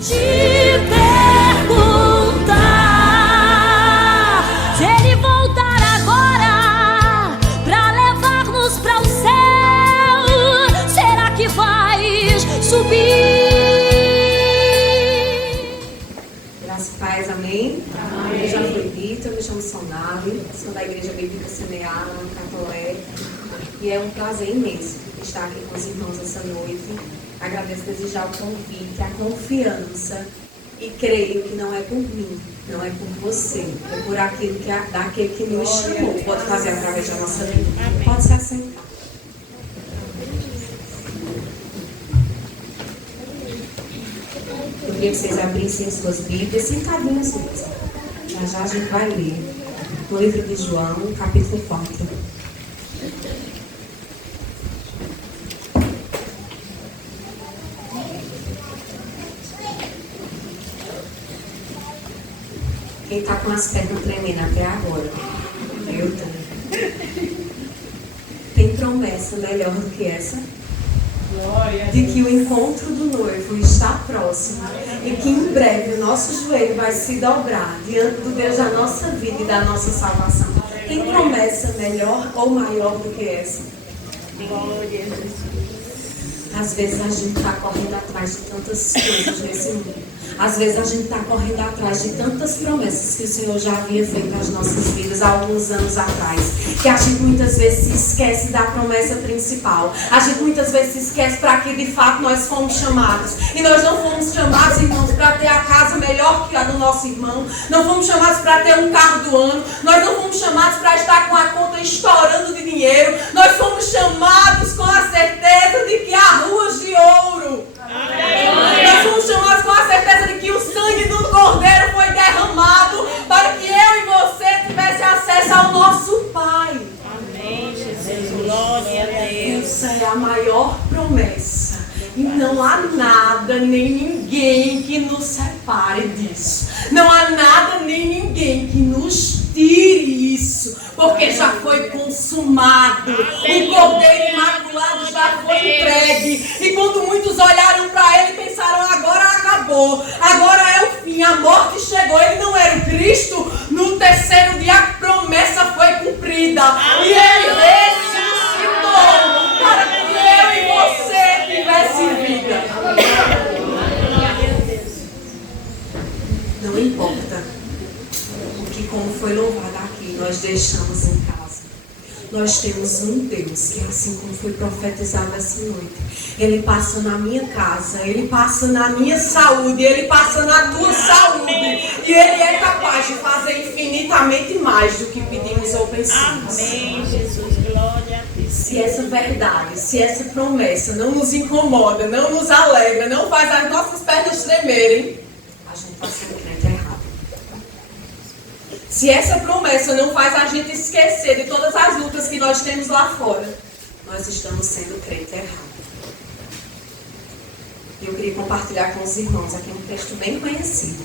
te perguntar se ele voltar agora pra levar-nos para o céu, será que vais subir? Graças a Deus, amém? Amém. Eu já fui dito, eu me chamo Sonali, sou da Igreja Bíblica Semear, no Catolé, e é um prazer imenso estar aqui com os irmãos essa noite. Agradeço desde já o convite, a confiança, e creio que não é por mim, não é por você, é por aquilo que daquele que nos chamou, pode fazer através da nossa vida. Pode se assentar. Eu queria que vocês abrissem suas Bíblias, sentadinhas mesmo. Já já a gente vai ler no livro de João, capítulo 4. Quem está com as pernas tremendo até agora? Eu também. Tem promessa melhor do que essa? De que o encontro do noivo está próximo e que em breve o nosso joelho vai se dobrar diante do Deus da nossa vida e da nossa salvação. Tem promessa melhor ou maior do que essa? Às vezes a gente está correndo atrás de tantas coisas nesse mundo. Às vezes a gente está correndo atrás de tantas promessas que o Senhor já havia feito nas nossas vidas há alguns anos atrás, que a gente muitas vezes se esquece da promessa principal. A gente muitas vezes se esquece para que de fato nós fomos chamados. E nós não fomos chamados, irmãos, para ter a casa melhor que a do nosso irmão. Não fomos chamados para ter um carro do ano. Nós não fomos chamados para estar com a conta estourando de dinheiro. Nós fomos chamados com a certeza de que há ruas de ouro. Nós fomos chamados com a certeza de que o sangue do Cordeiro foi derramado para que eu e você tivesse acesso ao nosso Pai. Amém, Jesus. Glória a Deus. Essa é a maior promessa. E não há nada nem ninguém que nos separe disso. Não há nada nem ninguém que nos tire isso. Porque já foi consumado. O Cordeiro Imaculado já foi entregue. E quando muitos olharam para ele, pensaram: agora acabou. Agora é o fim. A morte chegou. Ele não era o Cristo. No terceiro dia a promessa foi cumprida. E ele ressuscitou para que eu e você tivesse vida. Não importa o que, como foi louvado aqui, nós deixamos em casa. Nós temos um Deus que, assim como foi profetizado essa noite, Ele passa na minha casa, Ele passa na minha saúde, Ele passa na tua saúde. E Ele é capaz de fazer infinitamente mais do que pedimos ou pensamos. Amém, Jesus. Glória a Deus. Se essa verdade, se essa promessa não nos incomoda, não nos alegra, não faz as nossas pernas tremerem, a gente está sendo crente errado. Se essa promessa não faz a gente esquecer de todas as lutas que nós temos lá fora, nós estamos sendo crente errado. E eu queria compartilhar com os irmãos aqui um texto bem conhecido.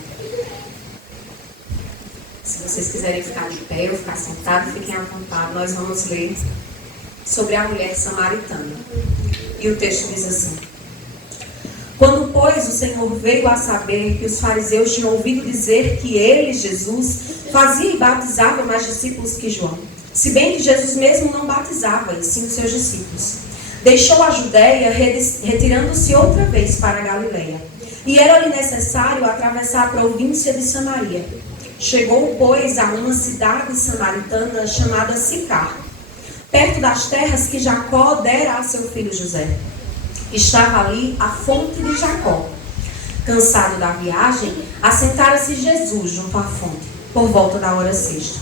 Se vocês quiserem ficar de pé ou ficar sentados, fiquem à vontade. Nós vamos ler sobre a mulher samaritana. E o texto diz assim: quando, pois, o Senhor veio a saber que os fariseus tinham ouvido dizer que ele, Jesus, fazia e batizava mais discípulos que João, se bem que Jesus mesmo não batizava, e sim os seus discípulos, deixou a Judéia, retirando-se outra vez para a Galileia. E era-lhe necessário atravessar a província de Samaria. Chegou, pois, a uma cidade samaritana chamada Sicar, perto das terras que Jacó dera a seu filho José. Estava ali a fonte de Jacó. Cansado da viagem, assentara-se Jesus junto à fonte, por volta da hora sexta.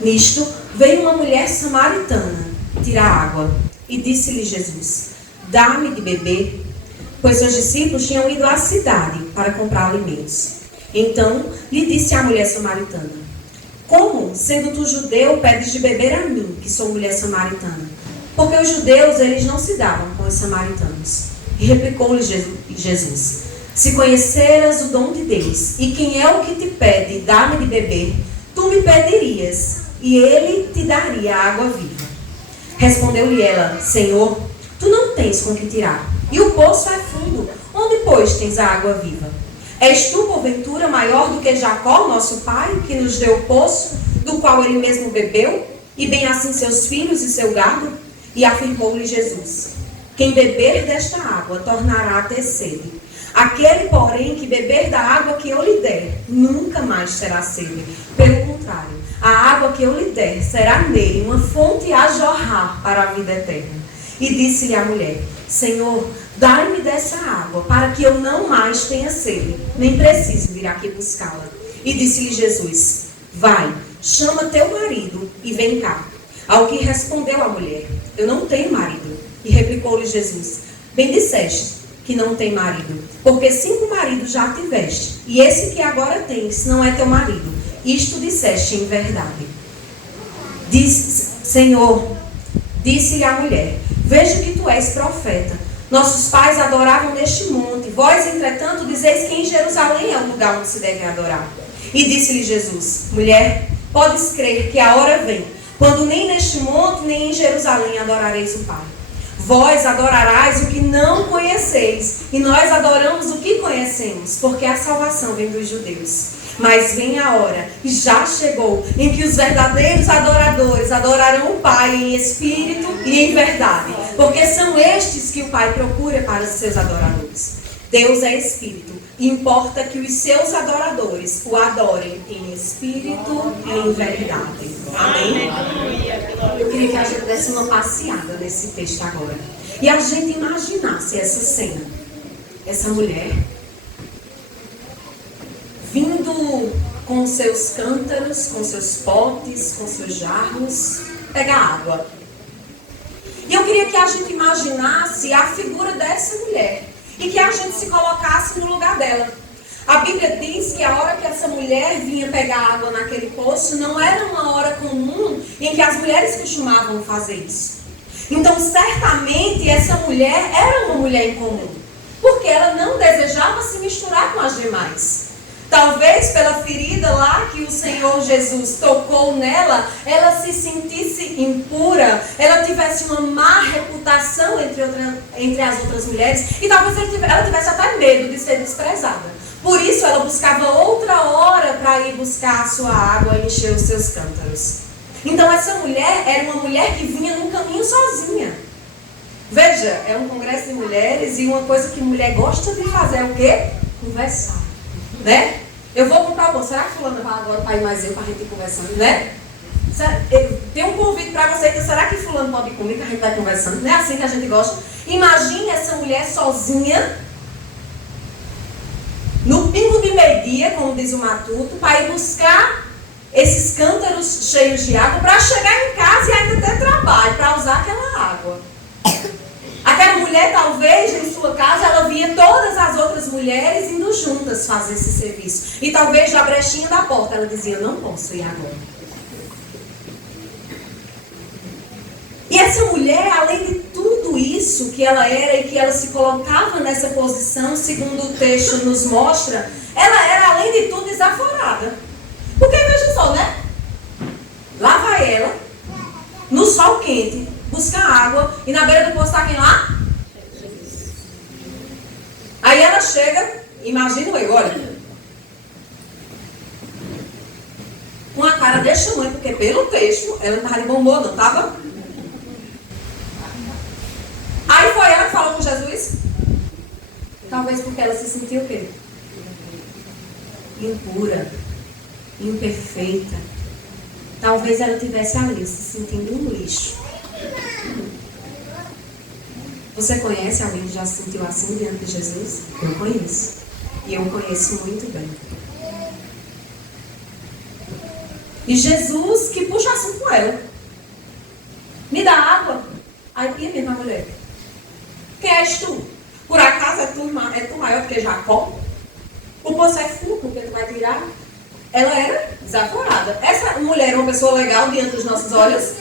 Nisto, veio uma mulher samaritana tirar água, e disse-lhe Jesus: dá-me de beber, pois seus discípulos tinham ido à cidade para comprar alimentos. Então lhe disse a mulher samaritana: como, sendo tu judeu, pedes de beber a mim, que sou mulher samaritana? Porque os judeus, eles não se davam com os samaritanos. E replicou-lhe Jesus: se conheceras o dom de Deus, e quem é o que te pede, dá-me de beber, tu me pedirias, e ele te daria a água viva. Respondeu-lhe ela: Senhor, tu não tens com que tirar, e o poço é fundo. Onde, pois, tens a água viva? És tu, porventura, maior do que Jacó, nosso pai, que nos deu o poço, do qual ele mesmo bebeu, e bem assim seus filhos e seu gado? E afirmou-lhe Jesus: quem beber desta água tornará a ter sede. Aquele, porém, que beber da água que eu lhe der, nunca mais terá sede. Pelo contrário, a água que eu lhe der será nele uma fonte a jorrar para a vida eterna. E disse-lhe a mulher: Senhor, dai-me dessa água, para que eu não mais tenha sede, nem preciso vir aqui buscá-la. E disse-lhe Jesus: vai, chama teu marido e vem cá. Ao que respondeu a mulher: eu não tenho marido. E replicou-lhe Jesus: bem disseste que não tem marido, porque 5 maridos já tiveste, e esse que agora tens não é teu marido. Isto disseste em verdade. Senhor, disse-lhe a mulher: vejo que tu és profeta. Nossos pais adoravam neste monte, vós, entretanto, dizeis que em Jerusalém é o lugar onde se deve adorar. E disse-lhe Jesus: mulher, podes crer que a hora vem, quando nem neste monte, nem em Jerusalém adorareis o Pai. Vós adorarás o que não conheceis, e nós adoramos o que conhecemos, porque a salvação vem dos judeus. Mas vem a hora, e já chegou, em que os verdadeiros adoradores adorarão o Pai em espírito e em verdade, porque são estes que o Pai procura para os seus adoradores. Deus é espírito, e importa que os seus adoradores o adorem em espírito e em verdade. Amém? Eu queria que a gente desse uma passeada nesse texto agora. E a gente imaginasse essa cena. Essa mulher vindo com seus cântaros, com seus potes, com seus jarros, pegar água. E eu queria que a gente imaginasse a figura dessa mulher e que a gente se colocasse no lugar dela. A Bíblia diz que a hora que essa mulher vinha pegar água naquele poço não era uma hora comum em que as mulheres costumavam fazer isso. Então, certamente, essa mulher era uma mulher incomum, porque ela não desejava se misturar com as demais. Talvez pela ferida lá que o Senhor Jesus tocou nela, ela se sentisse impura, ela tivesse uma má reputação entre as outras mulheres, e talvez ela tivesse até medo de ser desprezada. Por isso ela buscava outra hora para ir buscar a sua água e encher os seus cântaros. Então essa mulher era uma mulher que vinha num caminho sozinha. Veja, é um congresso de mulheres e uma coisa que mulher gosta de fazer é o quê? Conversar. Né? Eu vou comprar o bom. Será que fulana vai agora para ir mais eu para a gente ir conversando, né? Tem um convite para você, que será que fulano pode ir comigo, que a gente vai conversando? Não é assim que a gente gosta? Imagine essa mulher sozinha, no pingo de meio-dia, como diz o matuto, para ir buscar esses cântaros cheios de água, para chegar em casa e ainda ter trabalho, para usar aquela água. Aquela mulher, talvez, em sua casa, ela via todas as outras mulheres indo juntas fazer esse serviço. E talvez, da brechinha da porta, ela dizia: não posso ir agora. E essa mulher, além de tudo isso que ela era e que ela se colocava nessa posição, segundo o texto nos mostra, ela era, além de tudo, desaforada. Porque, veja só, né? Lá vai ela, no sol quente, buscar água, e na beira do poço está quem lá? Aí ela chega, imagino eu, olha, com a cara desse tamanho, porque pelo texto, ela não estava de bom humor, não estava? Aí foi ela que falou com Jesus? Talvez porque ela se sentiu o quê? Impura, imperfeita. Talvez ela estivesse ali, se sentindo um lixo. Você conhece alguém que já se sentiu assim diante de Jesus? Eu conheço. E eu conheço muito bem. E Jesus que puxa assim com ela. Me dá água. Aí tinha mesmo a mulher. Quem és tu? Por acaso é tu maior que Jacó? O poço é fundo, porque tu vai tirar? Ela era desaforada. Essa mulher é uma pessoa legal diante dos nossos olhos?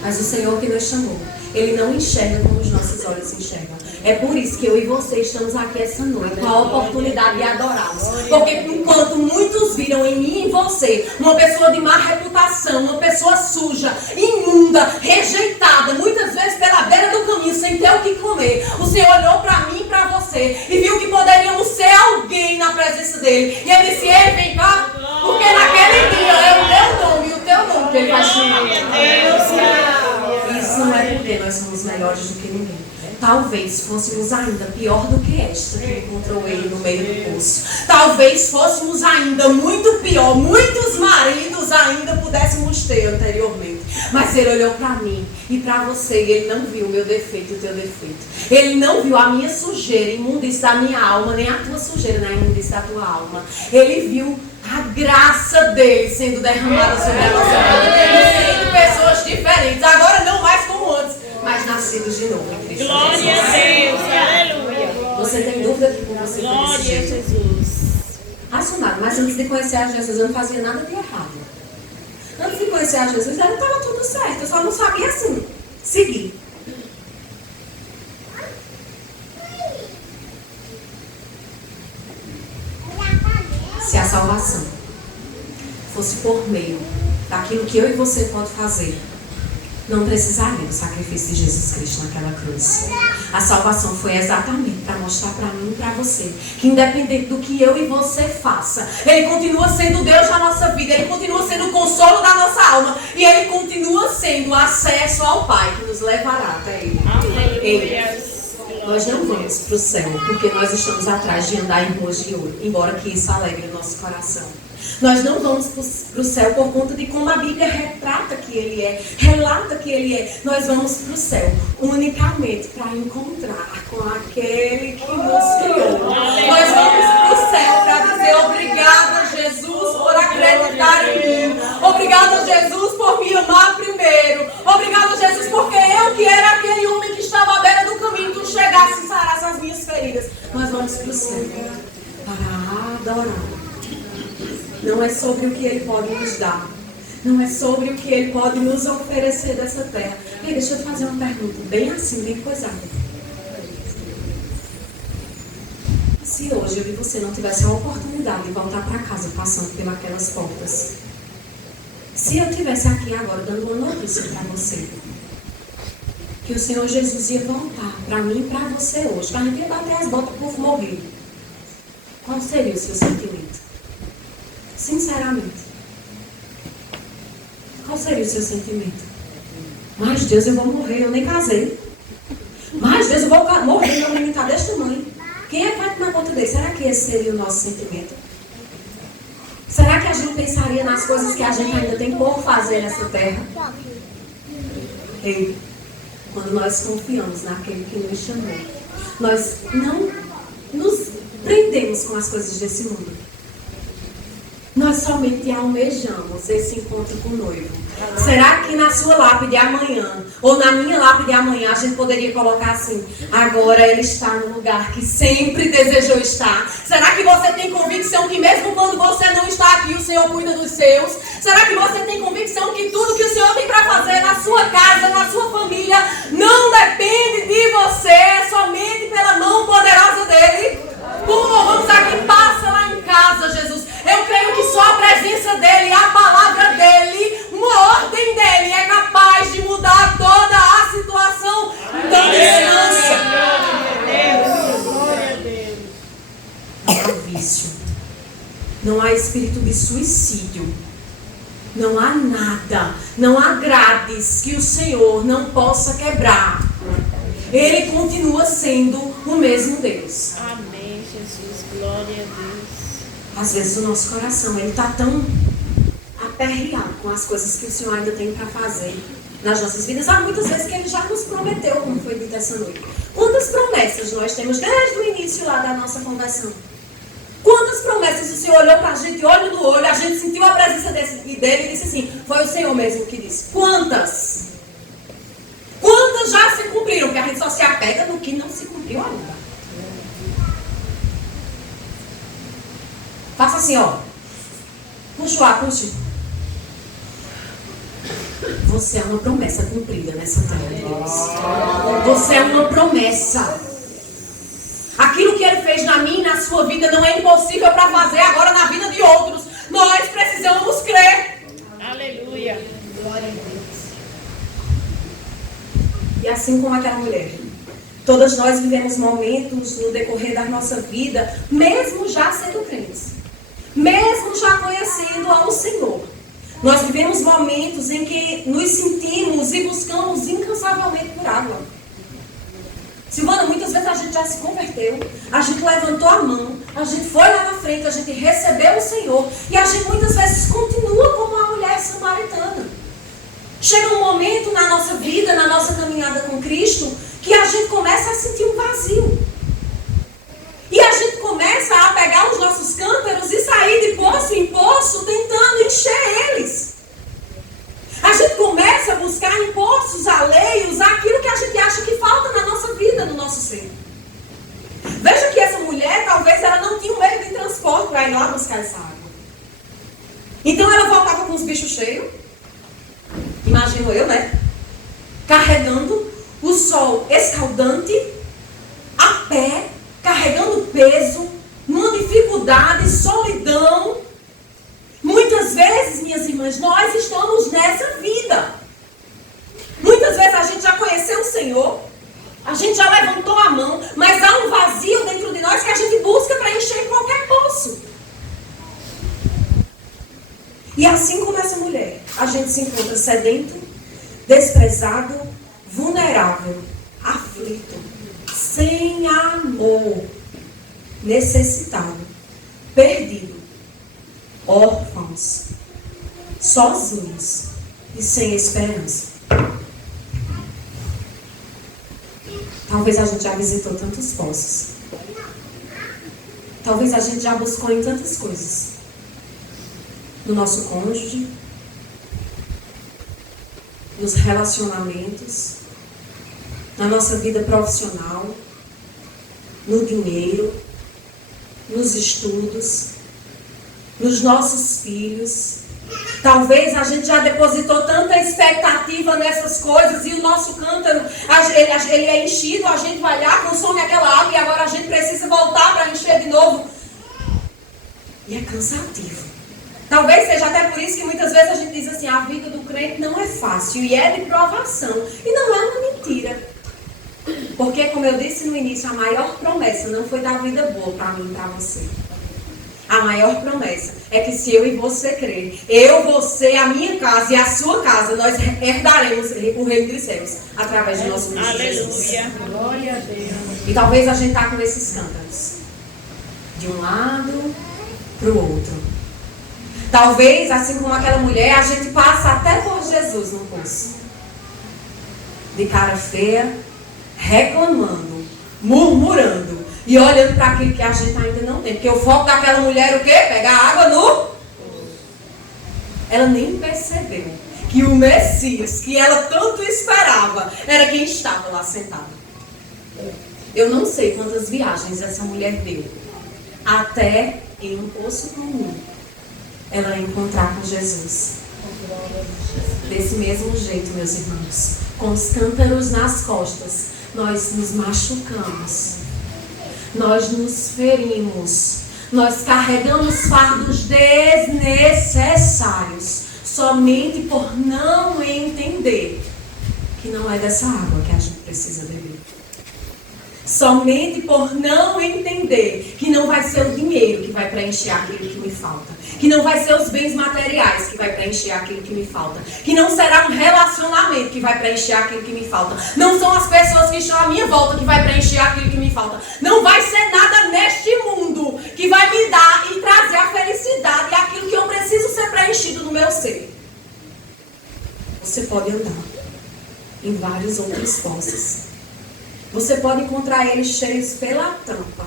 Mas o Senhor que nos chamou, Ele não enxerga como os nossos olhos enxergam. É por isso que eu e você estamos aqui essa noite, com a oportunidade de adorá-los. Porque enquanto muitos viram em mim e em você uma pessoa de má reputação, uma pessoa suja, imunda, rejeitada, muitas vezes pela beira do caminho, sem ter o que comer, o Senhor olhou para mim e para você e viu que poderíamos ser alguém dele. E ele disse, ei, vem cá, porque naquele dia é o meu nome e o teu nome que ele vai chamar. Isso não é porque nós somos melhores do que ninguém. Talvez fôssemos ainda pior do que esta que encontrou ele no meio do poço. Talvez fôssemos ainda muito pior, muitos maridos ainda pudéssemos ter anteriormente. Mas ele olhou para mim e para você e ele não viu o meu defeito e o teu defeito. Ele não viu a minha sujeira, imundice da minha alma, nem a tua sujeira, nem a imundice da tua alma. Ele viu a graça dele sendo derramada sobre a nossa vida, sendo pessoas diferentes. Agora não mais como antes, mas nascidos de novo em Cristo. Glória a Deus, aleluia. Você tem dúvida que com você Glória a Jesus. Assomado, mas antes de conhecer a Jesus eu não fazia nada de errado. Antes de conhecer a Jesus estava tudo certo, eu só não sabia assim, seguir. Se a salvação fosse por meio daquilo que eu e você pode fazer, não precisaria do sacrifício de Jesus Cristo naquela cruz. A salvação foi exatamente para mostrar para mim e para você que independente do que eu e você faça, Ele continua sendo Deus na nossa vida, Ele continua sendo o consolo da nossa alma e Ele continua sendo o acesso ao Pai que nos levará até Ele. Aleluia. Nós não vamos para o céu porque nós estamos atrás de andar em ruas de ouro, embora que isso alegre o nosso coração. Nós não vamos para o céu por conta de como a Bíblia retrata que Ele é, relata que Ele é. Nós vamos para o céu unicamente para encontrar com aquele que nos criou. Nós vamos para o céu para dizer obrigada, Jesus, por acreditar em mim. Obrigada, Jesus, por me amar primeiro. Obrigada, Jesus, porque eu que era aquele homem que estava à beira do caminho, tu chegasse e sarasse as minhas feridas. Nós vamos para o céu para adorar. Não é sobre o que Ele pode nos dar. Não é sobre o que Ele pode nos oferecer dessa terra. Ei, deixa eu te fazer uma pergunta, bem assim, bem coisada. Se hoje eu e você não tivesse a oportunidade de voltar para casa passando pelas portas, se eu estivesse aqui agora dando uma notícia para você, que o Senhor Jesus ia voltar para mim e para você hoje, para a gente ia bater as botas para o povo morrer, qual seria o seu sentimento? Sinceramente, qual seria o seu sentimento? Mas Deus, eu vou morrer, eu nem casei. Mas Deus, eu vou morrer, meu menino está desse tamanho. Quem é que vai tomar conta dele? Será que esse seria o nosso sentimento? Será que a gente pensaria nas coisas que a gente ainda tem por fazer nessa terra? Ei, quando nós confiamos naquele que nos chamou, nós não nos prendemos com as coisas desse mundo. Nós somente almejamos esse encontro com o noivo. Será que na sua lápide amanhã, ou na minha lápide amanhã, a gente poderia colocar assim: agora ele está no lugar que sempre desejou estar? Será que você tem convicção que mesmo quando você não está aqui, o Senhor cuida dos seus? Será que você tem convicção que tudo que o Senhor tem para fazer na sua casa, na sua família, não depende de você, é somente pela mão poderosa dele? Como louvamos aqui, passa lá em casa, Jesus. Eu creio que só a presença dele, a palavra dele, uma ordem dele é capaz de mudar toda a situação. Então descansa. Não há vício. Não há espírito de suicídio. Não há nada. Não há grades que o Senhor não possa quebrar. Ele continua sendo o mesmo Deus. Amém, Jesus. Glória a Deus. Às vezes o nosso coração, ele está tão aperreado com as coisas que o Senhor ainda tem para fazer nas nossas vidas. Há muitas vezes que Ele já nos prometeu, como foi dito essa noite. Quantas promessas nós temos desde o início lá da nossa conversão? Quantas promessas o Senhor olhou para a gente, olho no olho, a gente sentiu a presença dele e disse assim: foi o Senhor mesmo que disse. Quantas? Quantas já se cumpriram? Porque a gente só se apega no que não se cumpriu ainda. Faça assim, ó. Puxa o ar, puxa. Você é uma promessa cumprida nessa terra de Deus. Você é uma promessa. Aquilo que Ele fez na minha e na sua vida não é impossível para fazer agora na vida de outros. Nós precisamos crer. Aleluia. Glória a Deus. E assim como aquela mulher, Todas nós vivemos momentos no decorrer da nossa vida, mesmo já sendo crentes, mesmo já conhecendo ao Senhor. Nós vivemos momentos em que nos sentimos e buscamos incansavelmente por água. Silvana, muitas vezes a gente já se converteu, a gente levantou a mão, a gente foi lá na frente, a gente recebeu o Senhor e a gente muitas vezes continua como a mulher samaritana. Chega um momento na nossa vida, na nossa caminhada com Cristo, que a gente começa a sentir um vazio. E a gente começa a pegar os nossos cântaros e sair de poço em poço tentando encher eles. A gente começa a buscar em poços alheios aquilo que a gente acha que falta na nossa vida, no nosso ser. Veja que essa mulher, talvez ela não tinha um meio de transporte para ir lá buscar essa água. Então ela voltava com os bichos cheios. Imagino eu, né? Carregando o sol escaldante, a pé, carregando peso, numa dificuldade, solidão. Muitas vezes, minhas irmãs, nós estamos nessa vida. Muitas vezes a gente já conheceu o Senhor, a gente já levantou a mão, mas há um vazio dentro de nós que a gente busca para encher em qualquer poço. E assim como essa mulher, a gente se encontra sedento, desprezado, vulnerável, aflito, sem amor, necessitado, perdido, órfãos, sozinhos e sem esperança. Talvez a gente já visitou tantos poços. Talvez a gente já buscou em tantas coisas. No nosso cônjuge, nos relacionamentos, na nossa vida profissional, no dinheiro, nos estudos, nos nossos filhos. Talvez a gente já depositou tanta expectativa nessas coisas e o nosso cântaro, ele é enchido, a gente vai lá, consome aquela água e agora a gente precisa voltar para encher de novo. E é cansativo. Talvez seja até por isso que muitas vezes a gente diz assim, a vida do crente não é fácil e é de provação. E não é uma mentira. Porque, como eu disse no início, a maior promessa não foi dar vida boa para mim e para você. A maior promessa é que se eu e você crer, eu, você, a minha casa e a sua casa, nós herdaremos o reino dos céus através de nosso Cristo Jesus. Aleluia. Glória a Deus. E talvez a gente está com esses cântaros. De um lado para o outro. Talvez, assim como aquela mulher, a gente passa até por Jesus no poço. De cara feia, reclamando, murmurando e olhando para aquilo que a gente ainda não tem. Porque o foco daquela mulher o quê? Pegar água no... Ela nem percebeu que o Messias, que ela tanto esperava, era quem estava lá sentado. Eu não sei quantas viagens essa mulher deu. Até em um poço comum ela encontrar com Jesus. Desse mesmo jeito, meus irmãos, com os cântaros nas costas, nós nos machucamos, nós nos ferimos, nós carregamos fardos desnecessários, somente por não entender que não é dessa água que a gente precisa beber. Somente por não entender que não vai ser o dinheiro que vai preencher aquilo que me falta. Que não vai ser os bens materiais que vai preencher aquilo que me falta. Que não será um relacionamento que vai preencher aquilo que me falta. Não são as pessoas que estão à minha volta que vai preencher aquilo que me falta. Não vai ser nada neste mundo que vai me dar e trazer a felicidade e aquilo que eu preciso ser preenchido no meu ser. Você pode andar em vários outros poços. Você pode encontrar eles cheios pela tampa.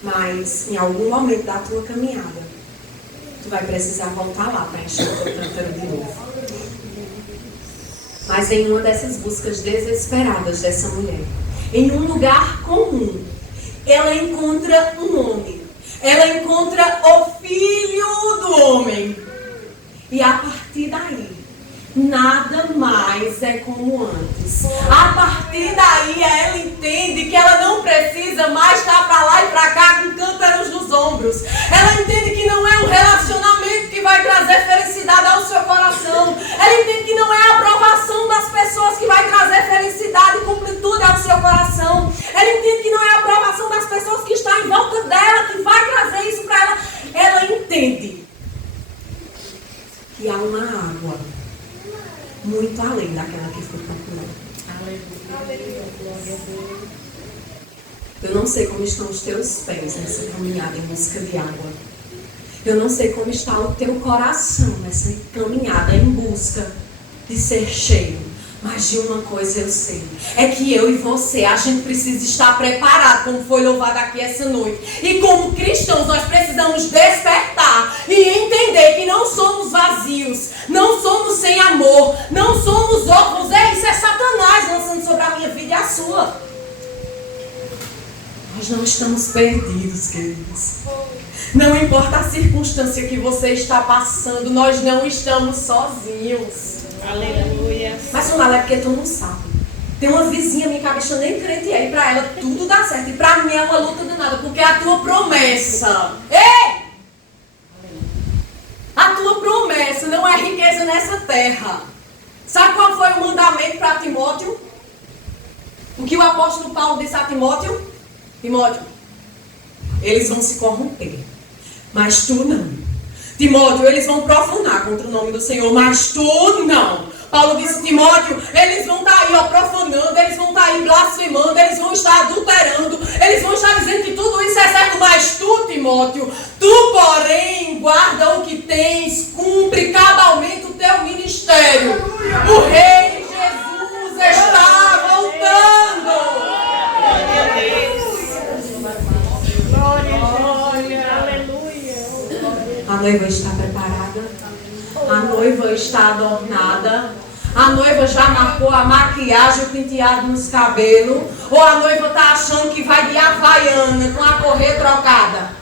Mas em algum momento da tua caminhada, tu vai precisar voltar lá para encher o teu cântaro de novo. Mas em uma dessas buscas desesperadas dessa mulher, em um lugar comum, ela encontra um homem. Ela encontra o filho do homem. E a partir daí, nada mais é como antes. A partir daí ela entende que ela não precisa mais estar para lá e para cá com cântaros nos ombros. Ela entende que não é um relacionamento que vai trazer felicidade ao seu coração. Ela entende que não é a aprovação das pessoas que vai trazer felicidade e completude ao seu coração. não sei como estão os teus pés nessa caminhada em busca de água. Eu não sei como está o teu coração nessa caminhada em busca de ser cheio. Mas de uma coisa eu sei, é que eu e você, a gente precisa estar preparado, como foi louvado aqui essa noite. E como cristãos, nós precisamos despertar e entender que não somos vazios, não somos sem amor, não somos órfãos. Isso é Satanás lançando sobre a minha vida e a sua. Nós não estamos perdidos, queridos. Não importa a circunstância que você está passando, nós não estamos sozinhos. Aleluia. Mas Sonala, é porque tu não sabe. Tem uma vizinha minha cabeça, eu nem crente é, e pra ela tudo dá certo. E pra mim é uma luta danada, porque é a tua promessa. Ei! A tua promessa não é riqueza nessa terra. Sabe qual foi o mandamento para Timóteo? O que o apóstolo Paulo disse a Timóteo? Timóteo, eles vão se corromper, mas tu não. Timóteo, eles vão profanar contra o nome do Senhor, mas tu não. Paulo disse, Timóteo, eles vão estar aí profanando, eles vão estar aí blasfemando, eles vão estar adulterando, eles vão estar dizendo que tudo isso é certo, mas tu, Timóteo, tu, porém, guarda o que tens, cumpre cabalmente o teu ministério. O Rei Jesus está voltando. A noiva está preparada, a noiva está adornada, a noiva já marcou a maquiagem, o penteado nos cabelos, ou a noiva está achando que vai de havaiana com a correia trocada.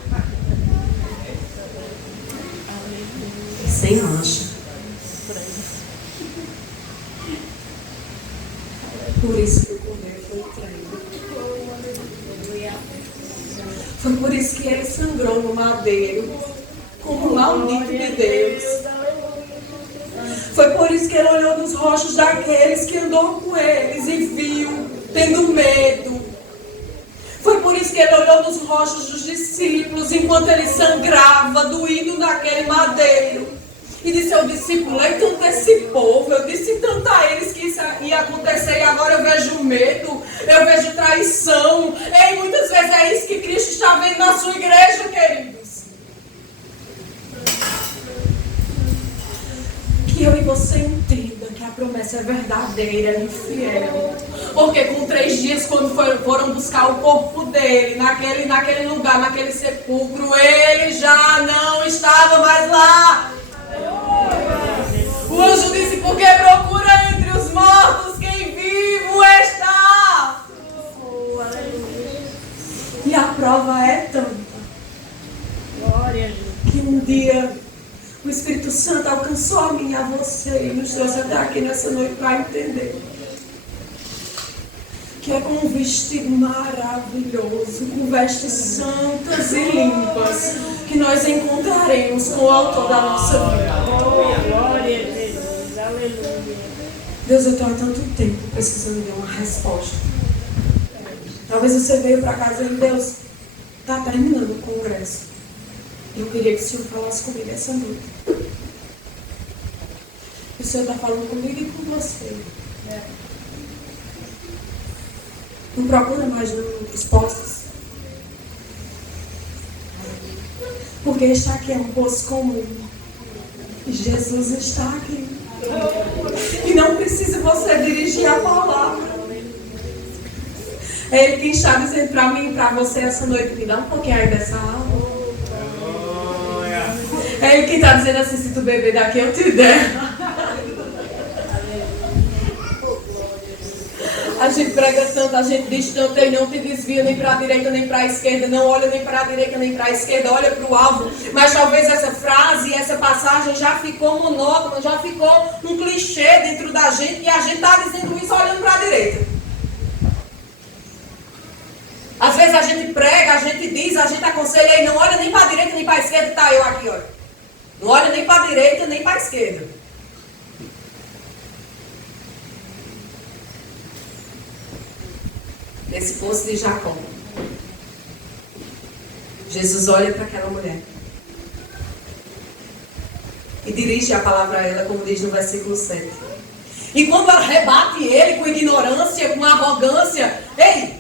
Sem mancha. Por isso que o cordeiro foi traído. Foi por isso que ele sangrou no madeiro. Como maldito de Deus. Foi por isso que ele olhou nos rostos daqueles que andou com eles e viu, tendo medo. Foi por isso que ele olhou nos rostos dos discípulos enquanto ele sangrava, doído naquele madeiro. E disse ao discípulo, é tanto esse povo, eu disse tanto a eles que isso ia acontecer e agora eu vejo medo, eu vejo traição. E muitas vezes é isso que Cristo está vendo na sua igreja, queridos. Que eu e você entenda que a promessa é verdadeira e fiel. Porque com 3 dias, quando foram buscar o corpo dele, naquele lugar, naquele sepulcro, ele já não estava mais lá. O anjo disse, porque procura entre os mortos quem vivo está. E a prova é tanta que um dia o Espírito Santo alcançou a mim e a você e nos trouxe até aqui nessa noite para entender que é com um vestido maravilhoso, com vestes santas e limpas, que nós encontraremos com o autor da nossa vida. Glória a Deus. Aleluia. Deus, eu estou há tanto tempo precisando de uma resposta. Talvez você veio para casa e Deus está terminando o congresso. Eu queria que o Senhor falasse comigo essa noite. O Senhor está falando comigo e com você. Não procura mais nos postos. Porque estar aqui é um poço comum. E Jesus está aqui. E não precisa você dirigir a palavra. É Ele quem está dizendo para mim e para você essa noite. Me dá um pouquinho aí dessa água. É Ele que está dizendo assim, se tu beber daqui eu te der. A gente prega tanto, a gente diz tanto, e não te desvia nem para a direita nem para a esquerda, não olha nem para a direita nem para a esquerda, olha para o alvo. Mas talvez essa frase, essa passagem já ficou monótona, já ficou um clichê dentro da gente, e a gente está dizendo isso olhando para a direita. Às vezes a gente prega, a gente diz, a gente aconselha, e não olha nem para a direita nem para a esquerda, tá eu aqui, olha. Não olha nem para a direita nem para a esquerda. Nesse poço de Jacó, Jesus olha para aquela mulher e dirige a palavra a ela, como diz no versículo 7. E quando ela rebate ele com ignorância, com arrogância, ei,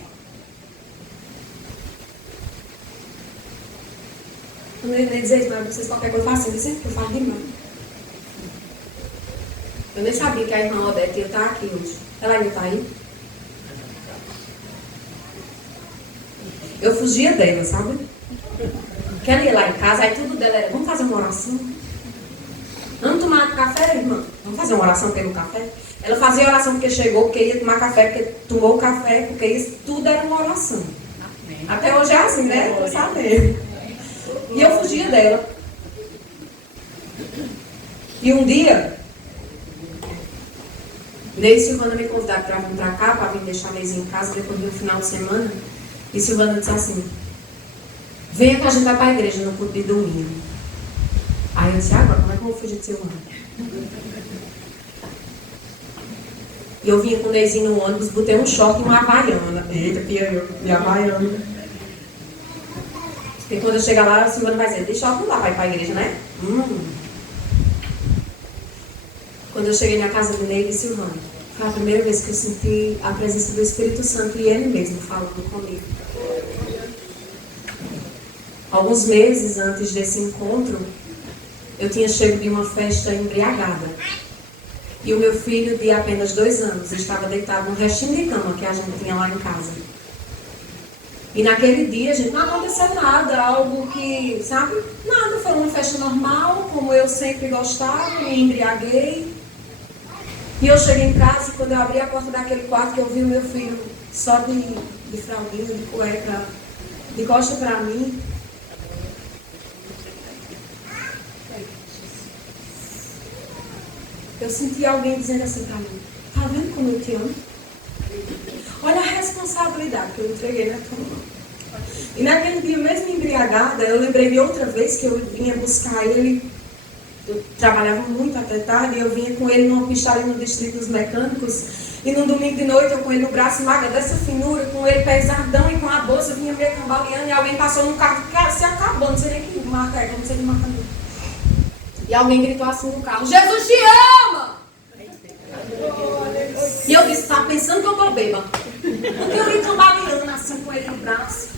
Eu não ia nem dizer isso, mas vocês qualquer coisa fazem assim, que eu falo demais. Eu nem sabia que a irmã Odete ia estar aqui hoje. Ela ainda está aí? Eu fugia dela, sabe? Que ela ia lá em casa, aí tudo dela era, vamos fazer uma oração? Vamos tomar café, irmã? Vamos fazer uma oração pelo café? Ela fazia oração porque chegou, porque ia tomar café, porque tomou o café, porque isso tudo era uma oração. Até hoje é assim, né? Tô sabendo. E eu fugia dela. E um dia, Ney e Silvana me convidaram para vir para cá, para vir deixar a Neizinha em casa depois do final de semana. E Silvana disse assim, venha que a gente vai para a igreja no culto de domingo. Aí eu disse, agora como é que eu vou fugir de Silvana? E eu vinha com o Neizinho no ônibus, botei um short e uma havaiana. Eita, minha havaiana. E quando eu chegar lá, a Silvana vai dizer, deixa eu não dá para ir para a igreja, né? Quando eu cheguei na casa do Ney e Silvana, foi a primeira vez que eu senti a presença do Espírito Santo e ele mesmo falando comigo. Alguns meses antes desse encontro, eu tinha chegado de uma festa embriagada. E o meu filho, de apenas 2 anos, estava deitado no restinho de cama que a gente tinha lá em casa. E naquele dia, gente, não aconteceu nada, algo que, sabe? Nada, foi uma festa normal, como eu sempre gostava, me embriaguei. E eu cheguei em casa e quando eu abri a porta daquele quarto, que eu vi o meu filho só de fraldinha, de cueca, de costa pra mim. Eu senti alguém dizendo assim pra mim, tá vendo como eu te amo? Olha a responsabilidade que eu entreguei na tua mão. E naquele dia, mesmo embriagada, eu lembrei de outra vez que eu vinha buscar ele. Eu trabalhava muito até tarde e eu vinha com ele numa pista ali no Distrito dos Mecânicos. E num domingo de noite, eu com ele no braço magra dessa finura, com ele pesadão e com a bolsa, vinha meio cambaleando e alguém passou no carro, cara, se acabou, não sei nem que marca é, não sei que marca não. E alguém gritou assim no carro, Jesus te ama! E eu disse, tá pensando que eu tô bêbada? Porque eu vim cambaleando assim com ele no braço.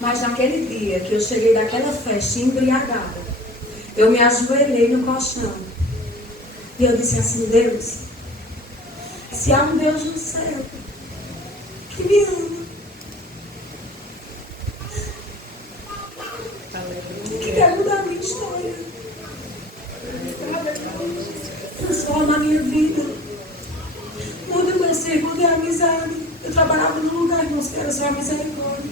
Mas naquele dia que eu cheguei daquela festa embriagada, eu me ajoelhei no colchão. E eu disse assim, Deus, se há um Deus no céu que me ama, que quer mudar a minha história, transforma a minha vida, muda meu círculo de amizade. Eu trabalhava num lugar, irmãos, que era só a misericórdia.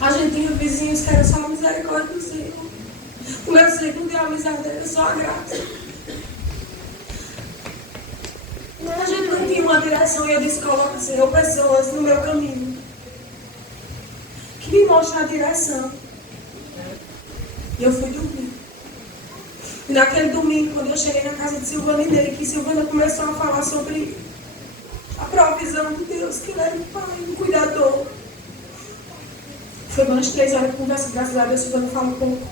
A gente tinha vizinhos que era só a misericórdia do Senhor. O meu círculo de amizade era só a graça. A gente não tinha uma direção e eu disse, coloca, Senhor, pessoas no meu caminho que me mostram a direção. E eu fui dormir. E naquele domingo, quando eu cheguei na casa de Silvana e Ney, que Silvana começou a falar sobre a provisão de Deus, que ele era o pai, o cuidador. Foi umas 3 horas de conversa, graças a Deus, Silvana fala um pouco.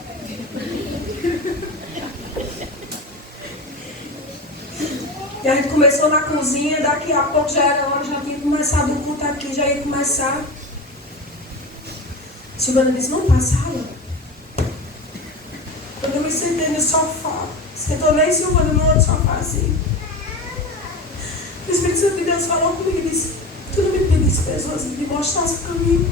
E a gente começou na cozinha, daqui a pouco já era hora, já tinha começado o culto aqui, já ia começar. Silvana disse, vamos para a sala. Quando eu me sentei no sofá, sentou nem Silvana no outro sofá assim. O Espírito Santo de Deus falou comigo e disse, tu não me pedisse pessoas que me mostrassem o caminho.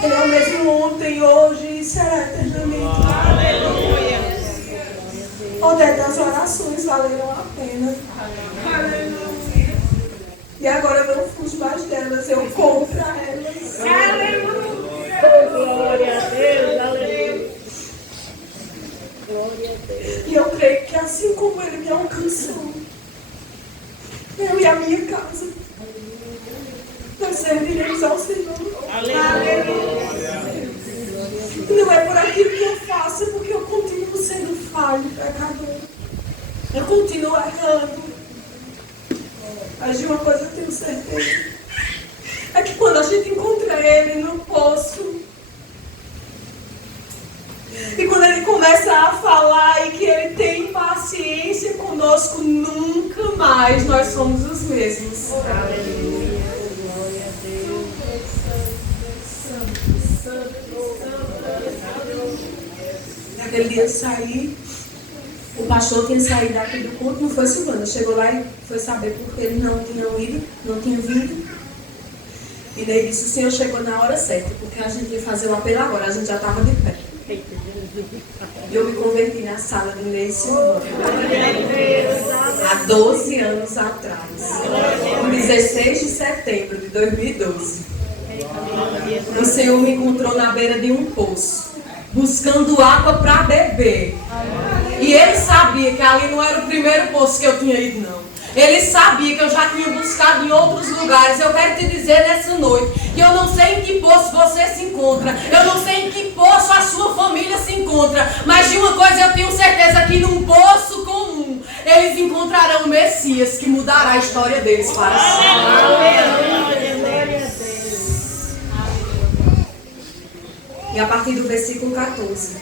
Ele é o mesmo ontem, hoje e será eternamente. Aleluia. Odete, as orações valeram a pena. Aleluia. E agora eu não fujo mais delas, eu corro para elas. Aleluia. Glória a Deus, aleluia. Glória a Deus. E eu creio que assim como ele me alcançou, eu e a minha casa, nós serviremos ao Senhor. Aleluia. Não é por aquilo que eu faço, é porque eu continuo sendo falho, pecador. Eu continuo errando. Mas de uma coisa eu tenho certeza. É que quando a gente encontra ele no poço, e quando ele começa a falar e que ele tem paciência conosco, nunca mais mais nós somos os mesmos. Aleluia. Glória a Deus. Naquele dia eu saí, o pastor tinha saído daqui do culto, não foi Silvana. Chegou lá e foi saber porque ele não tinha ido, não tinha vindo. E daí disse, o Senhor chegou na hora certa, porque a gente ia fazer o apelo agora, a gente já estava de pé. E eu me converti na sala do Ney Silvana. Há 12 anos atrás. Em 16 de setembro de 2012. O Senhor me encontrou na beira de um poço, buscando água para beber. E Ele sabia que ali não era o primeiro poço que eu tinha ido, não. Ele sabia que eu já tinha buscado em outros lugares. Eu quero te dizer nessa noite que eu não sei em que poço você se encontra. Eu não sei em que poço a sua família se encontra. Mas de uma coisa eu tenho certeza, que num poço comum eles encontrarão o Messias que mudará a história deles para sempre. Glória a Deus. E a partir do versículo 14,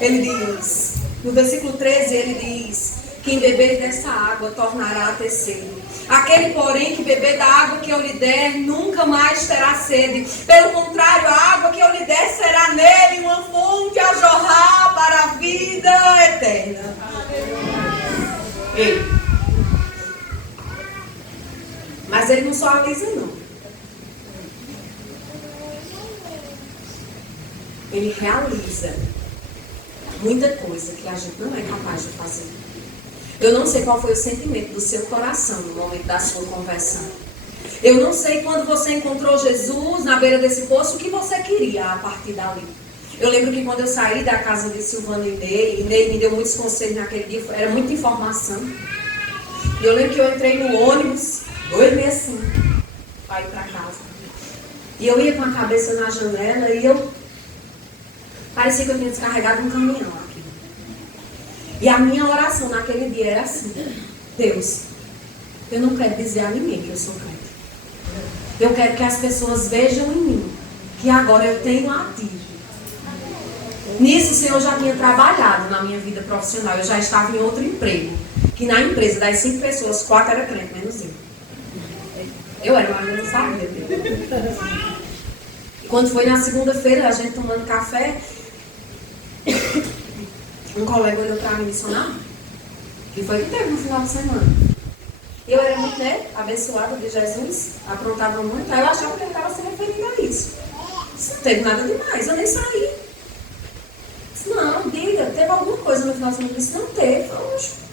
ele diz, no versículo 13 ele diz: quem beber dessa água tornará a ter sede. Aquele, porém, que beber da água que eu lhe der, nunca mais terá sede. Pelo contrário, a água que eu lhe der será nele uma fonte a jorrar para a vida eterna. Ei. Mas ele não só avisa, não. Ele realiza muita coisa que a gente não é capaz de fazer. Eu não sei qual foi o sentimento do seu coração no momento da sua conversão. Eu não sei quando você encontrou Jesus na beira desse poço, o que você queria a partir dali. Eu lembro que quando eu saí da casa de Silvana e Ney me deu muitos conselhos naquele dia, era muita informação. E eu lembro que eu entrei no ônibus, 265, para ir para casa. E eu ia com a cabeça na janela e parecia que eu tinha descarregado um caminhão aqui. E a minha oração naquele dia era assim: Deus, eu não quero dizer a ninguém que eu sou crente. Eu quero que as pessoas vejam em mim que agora eu tenho a Ti. Nisso o Senhor já tinha trabalhado na minha vida profissional. Eu já estava em outro emprego. Que na empresa das 5 pessoas, 4 eram crentes, menos eu. Eu era, mas eu não sabia. E quando foi na segunda-feira, a gente tomando café, um colega olhou para mim e disse: não, que foi que teve no final de semana? Eu era muito, abençoada de Jesus, aprontava muito, aí eu achava que ele estava se referindo a isso. Isso não teve nada demais, eu nem saí. Disse: não, diga, teve alguma coisa no final de semana? Eu disse: não teve.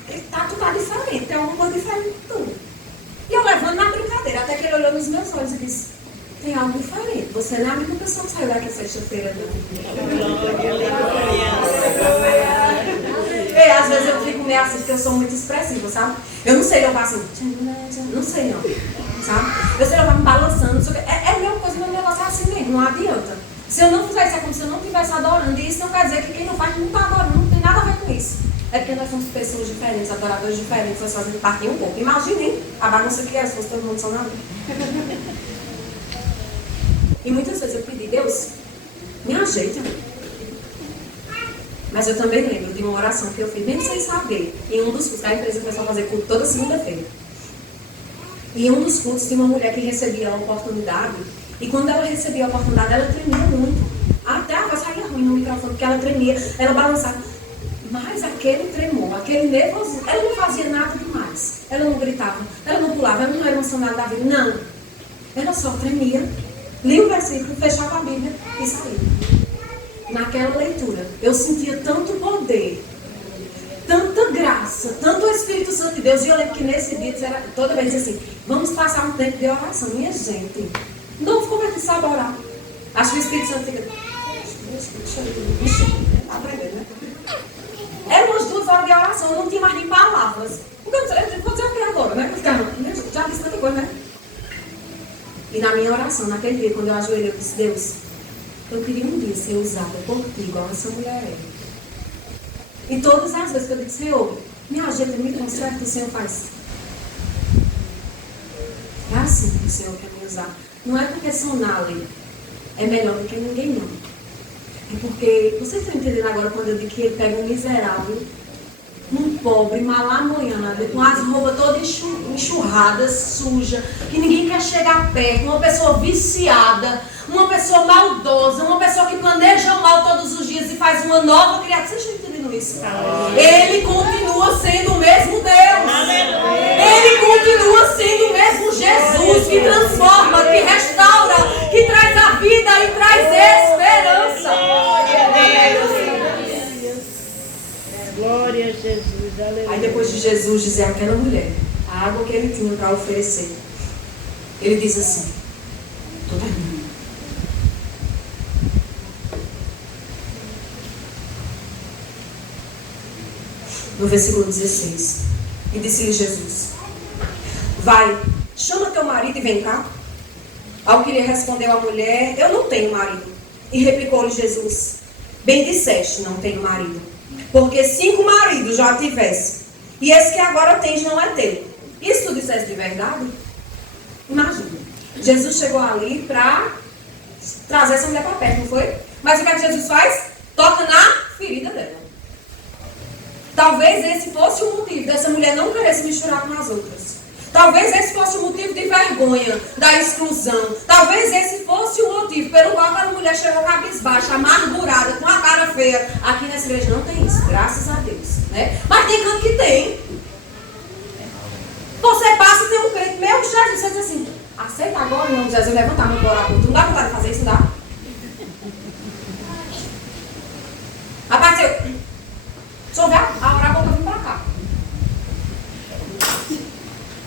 Tu tá diferente, tem alguma coisa diferente de tudo. E eu levando na brincadeira, até que ele olhou nos meus olhos e disse: tem algo diferente, você não é a mesma pessoa que saiu daqui sexta-feira, não. E às vezes eu fico meio assim, porque eu sou muito expressiva, sabe? Eu não sei, eu faço assim, não sei não, sabe? Eu sei, eu vou me balançando, não sei o que. É a mesma coisa, meu negócio é assim mesmo, não adianta. Se eu não fizesse, é como se eu não estivesse adorando. E isso não quer dizer que quem não faz não está adorando, não tem nada a ver com isso. É porque nós somos pessoas diferentes, adoradores diferentes, nós fazemos parte um pouco. Imaginem a bagunça que é se fosse todo mundo só na vida. E muitas vezes eu pedi: Deus, me ajeita. Mas eu também lembro de uma oração que eu fiz, mesmo sem saber, em um dos cultos da empresa, começou a fazer culto toda segunda-feira. E em um dos cultos tinha uma mulher que recebia a oportunidade, e quando ela recebia a oportunidade, ela tremia muito. Até a voz saía ruim no microfone, porque ela tremia, ela balançava. Mas aquele tremor, aquele nervoso, ela não fazia nada demais. Ela não gritava, ela não pulava, ela não era emocionada da vida, não. Ela só tremia, lia o versículo, fechava a Bíblia e saía. Naquela leitura, eu sentia tanto poder, tanta graça, tanto o Espírito Santo de Deus. E eu lembro que nesse dia, toda vez assim: vamos passar um tempo de oração. Minha gente, não como é que sabe orar? Acho que o Espírito Santo fica: deixa eu aprender, né? Eram umas 2 horas de oração, eu não tinha mais nem palavras. Então, eu vou dizer o que agora, né? Já disse tanta coisa, né? E na minha oração, naquele dia, quando eu ajoelhei, eu disse: Deus, eu queria um dia ser usada por Ti, igual essa mulher é. E todas as vezes que eu disse: Senhor, me ajeita, me conserta, o Senhor faz. É assim que o Senhor quer me usar. Não é porque Sonali é melhor do que ninguém, não. É porque, vocês estão entendendo agora quando eu digo que ele pega um miserável Um pobre, malamanhado, com as roupas todas enxurradas, sujas, que ninguém quer chegar perto, uma pessoa viciada, uma pessoa maldosa, uma pessoa que planeja o mal todos os dias e faz uma nova criatura. Vocês estão entendendo isso? Ele continua sendo o mesmo Deus. Ele continua sendo o mesmo Jesus que transforma, que restaura, que traz a vida e traz esperança. Glória a Jesus, aleluia. Aí depois de Jesus dizer àquela mulher a água que ele tinha para oferecer, ele diz assim: estou terminando. No versículo 16, e disse-lhe Jesus: vai, chama teu marido e vem cá. Ao que lhe respondeu a mulher: eu não tenho marido. E replicou-lhe Jesus: bem disseste, não tenho marido. Porque 5 maridos já tivesse, e esse que agora tens não é teu. Isso tu disseste de verdade? Imagina. Jesus chegou ali para trazer essa mulher para perto, não foi? Mas o que é que Jesus faz? Toca na ferida dela. Talvez esse fosse o motivo dessa mulher não querer se misturar com as outras. Talvez esse fosse o motivo de vergonha, da exclusão. Talvez esse fosse o motivo pelo qual aquela mulher chegou cabisbaixa, amargurada, com a cara feia. Aqui nessa igreja não tem isso, graças a Deus, né? Mas tem canto que tem. Você passa e tem um crente, meu Jesus, você diz assim: aceita agora, não, Jesus, levantar a mão para orar por tu. Não dá vontade de fazer isso, não dá? Rapaz, se houver a orar, eu vou vir para cá.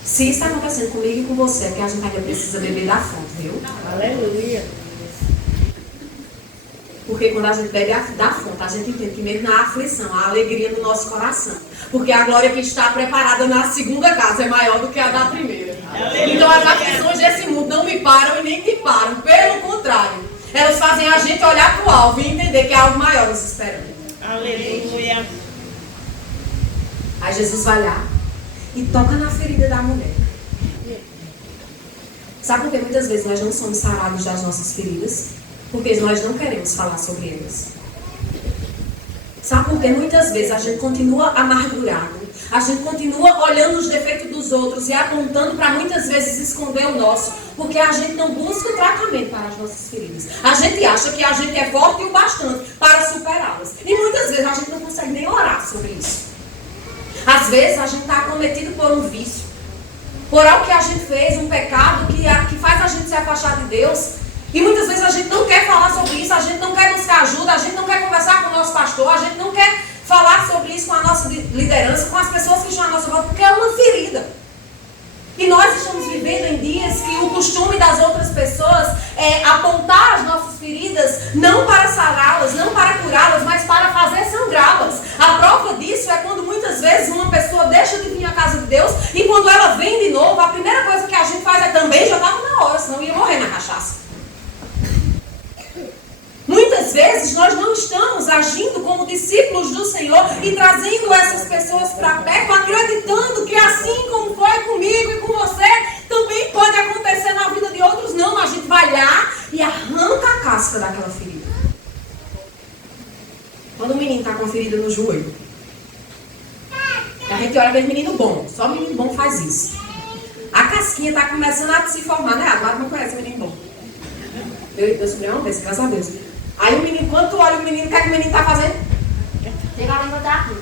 Se isso está acontecendo comigo e com você, é que a gente ainda precisa beber da fonte, viu? Aleluia. Porque quando a gente bebe da fonte, a gente entende que mesmo na aflição, há alegria no nosso coração. Porque a glória que está preparada na segunda casa é maior do que a da primeira. Então as aflições desse mundo não me param e nem te param. Pelo contrário, elas fazem a gente olhar para o alvo e entender que há algo maior nos esperando. Aleluia. Aí Jesus vai lá e toca na ferida da mulher. Sabe por que muitas vezes nós não somos sarados das nossas feridas? Porque nós não queremos falar sobre elas. Sabe por que muitas vezes a gente continua amargurado? A gente continua olhando os defeitos dos outros e apontando para muitas vezes esconder o nosso. Porque a gente não busca tratamento para as nossas feridas. A gente acha que a gente é forte e o bastante para superá-las. E muitas vezes a gente não consegue nem orar sobre isso. Às vezes a gente está acometido por um vício, por algo que a gente fez, um pecado que faz a gente se afastar de Deus. E muitas vezes a gente não quer falar sobre isso, a gente não quer buscar ajuda, a gente não quer conversar com o nosso pastor, a gente não quer falar sobre isso com a nossa liderança, com as pessoas que estão à nossa volta, porque é uma ferida. E nós estamos vivendo em dias que o costume das outras pessoas é apontar as nossas feridas, não para sará-las, não para curá-las, mas para fazer sangrá-las. A prova disso é quando muitas vezes uma pessoa deixa de vir à casa de Deus e quando ela vem de novo, a primeira coisa que a gente faz é também já estava na hora, senão ia morrer na cachaça. Muitas vezes nós não estamos agindo como discípulos do Senhor e trazendo essas pessoas para perto, acreditando que assim como foi comigo e com você, também pode acontecer na vida de outros. Não, a gente vai lá e arranca a casca daquela ferida. Quando o menino está com ferida no joelho, a gente olha aquele menino bom, só menino bom faz isso. A casquinha está começando a se formar, né? Agora não conhece o menino bom. Eu sofri uma vez, graças a Deus. Aí o menino, quando tu olha o menino, o que é que o menino está fazendo? Pega a língua da rua.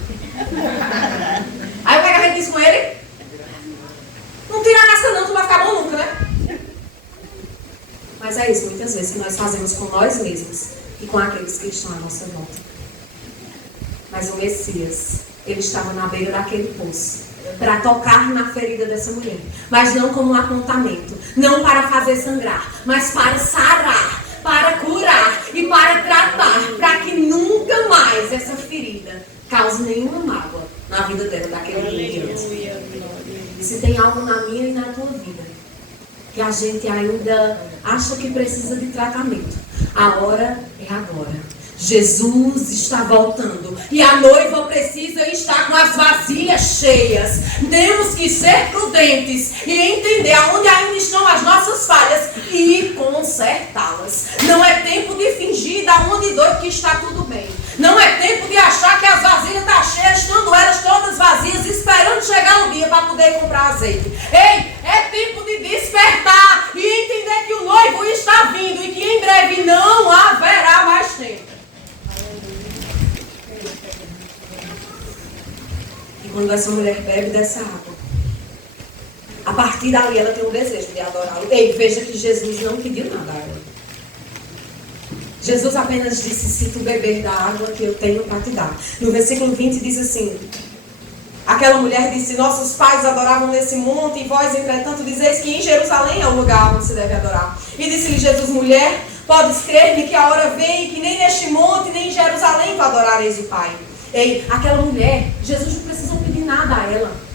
Aí o que é que a gente diz com ele? Não tira a casca não, tu vai ficar bom nunca, né? Mas é isso, muitas vezes, que nós fazemos com nós mesmos e com aqueles que estão à nossa volta. Mas o Messias, ele estava na beira daquele poço para tocar na ferida dessa mulher. Mas não como um apontamento, não para fazer sangrar, mas para sarar, para curar e para tratar, para que nunca mais essa ferida cause nenhuma mágoa na vida dela daquele dia em diante. E se tem algo na minha e na tua vida que a gente ainda acha que precisa de tratamento, a hora é agora. Jesus está voltando e a noiva precisa estar com as vasilhas cheias. Temos que ser prudentes e entender aonde ainda estão as nossas falhas e consertá-las. Não é tempo de fingir da onde doido que está tudo bem. Não é tempo de achar que as vasilhas estão cheias, estando elas todas vazias, esperando chegar o dia para poder comprar azeite. Ei, é tempo de despertar e entender que o noivo está vindo e que em breve não haverá mais tempo. E quando essa mulher bebe dessa água, a partir dali ela tem um desejo de adorá-lo. Ei, veja que Jesus não pediu nada a ela. Jesus apenas disse, se tu beber da água que eu tenho para te dar. No versículo 20 diz assim, aquela mulher disse, nossos pais adoravam nesse monte, e vós, entretanto, dizeis que em Jerusalém é o lugar onde se deve adorar. E disse-lhe Jesus, mulher, podes crer-me que a hora vem, que nem neste monte, nem em Jerusalém tu adorareis o Pai. Ei, aquela mulher, Jesus não precisou pedir nada a ela.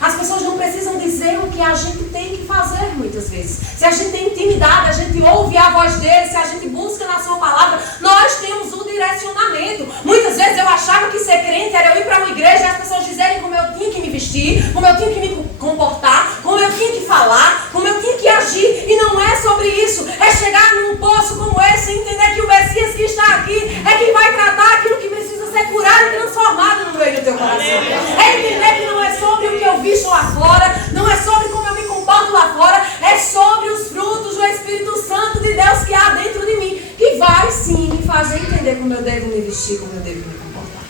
As pessoas não precisam dizer o que a gente tem que fazer muitas vezes. Se a gente tem intimidade, a gente ouve a voz dele, se a gente busca na sua palavra, nós temos um direcionamento. Muitas vezes eu achava que ser crente era eu ir para uma igreja e as pessoas dizerem como eu tinha que me vestir, como eu tinha que me comportar, como eu tinha que falar, como eu tinha que agir. E não é sobre isso. É chegar num poço como esse e entender que o Messias que está aqui é quem vai tratar aquilo que precisa ser curado e transformado no meio do teu coração. É entender que não é sobre o que eu visto lá fora, não é sobre como eu me comporto lá fora, é sobre os frutos do Espírito Santo de Deus que há dentro de mim, que vai sim me fazer entender como eu devo me vestir, como eu devo me comportar.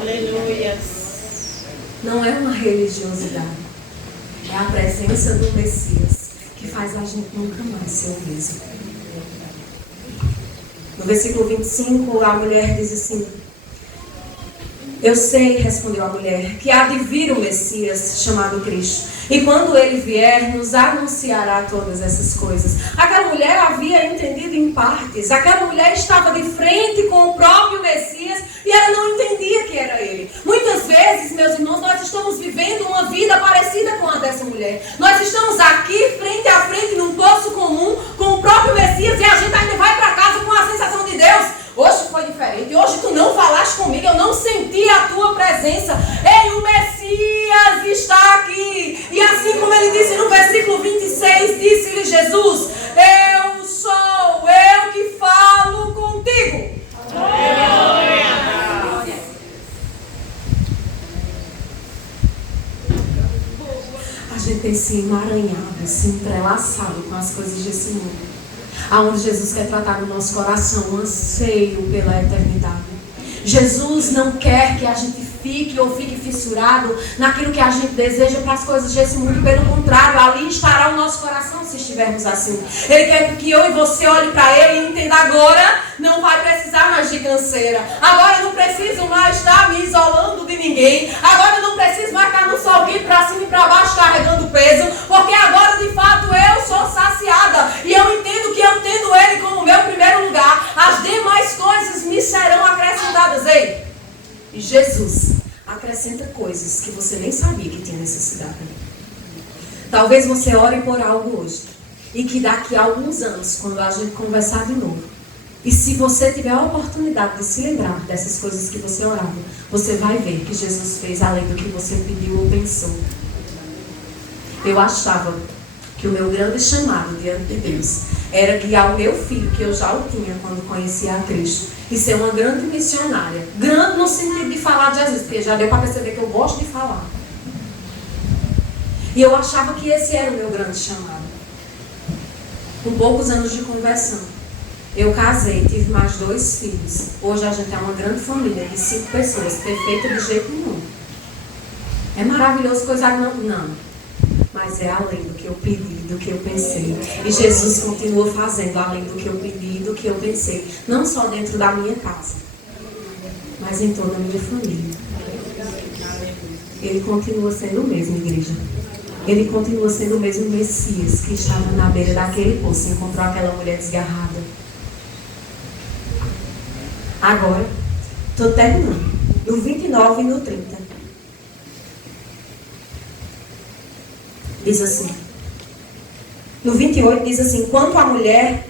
Aleluia. Não é uma religiosidade, é a presença do Messias que faz a gente nunca mais ser o mesmo. No versículo 25, a mulher diz assim, eu sei, respondeu a mulher, que há de vir o Messias, chamado Cristo. E quando ele vier, nos anunciará todas essas coisas. Aquela mulher havia entendido em partes. Aquela mulher estava de frente com o próprio Messias e ela não entendia que era ele. Muitas vezes, meus irmãos, nós estamos vivendo uma vida parecida com a dessa mulher. Nós estamos aqui, frente a frente, num poço comum, com o próprio Messias e a gente ainda vai para casa com a sensação de Deus. Hoje foi diferente, hoje tu não falaste comigo, eu não senti a tua presença. Ei, o Messias está aqui. E assim como ele disse no versículo 26, disse-lhe Jesus, eu sou eu que falo contigo. A gente tem se emaranhado, se entrelaçado com as coisas desse mundo. Aonde Jesus quer tratar no nosso coração um anseio pela eternidade. Jesus não quer que a gente fique fissurado naquilo que a gente deseja para as coisas desse mundo. Pelo contrário, ali estará o nosso coração se estivermos assim. Ele quer que eu e você olhe para ele e entenda agora, não vai precisar mais de canseira. Agora eu não preciso mais estar me isolando de ninguém. Agora eu não preciso mais estar no sol quente para cima e para baixo carregando peso. Porque agora de fato eu sou saciada. E eu entendo que eu tendo ele como meu primeiro lugar, as demais coisas me serão acrescentadas. Ei, Jesus acrescenta coisas que você nem sabia que tinha necessidade. Talvez você ore por algo hoje e que daqui a alguns anos, quando a gente conversar de novo, e se você tiver a oportunidade de se lembrar dessas coisas que você orava, você vai ver que Jesus fez além do que você pediu ou pensou. Eu achava que o meu grande chamado diante de Deus era guiar o meu filho, que eu já o tinha quando conhecia a Cristo, e ser uma grande missionária. Grande no sentido de falar de Jesus, porque já deu para perceber que eu gosto de falar. E eu achava que esse era o meu grande chamado. Com poucos anos de conversão, eu casei, tive mais 2 filhos. Hoje a gente é uma grande família de 5 pessoas, perfeita de jeito nenhum. É maravilhoso coisa não. Mas é além do que eu pedi, do que eu pensei. E Jesus continua fazendo além do que eu pedi, do que eu pensei. Não só dentro da minha casa, mas em toda a minha família. Ele continua sendo o mesmo, igreja. Ele continua sendo o mesmo Messias que estava na beira daquele poço e encontrou aquela mulher desgarrada. Agora, estou terminando. No 29 e no 30. Diz assim. No 28 diz assim, quanto a mulher...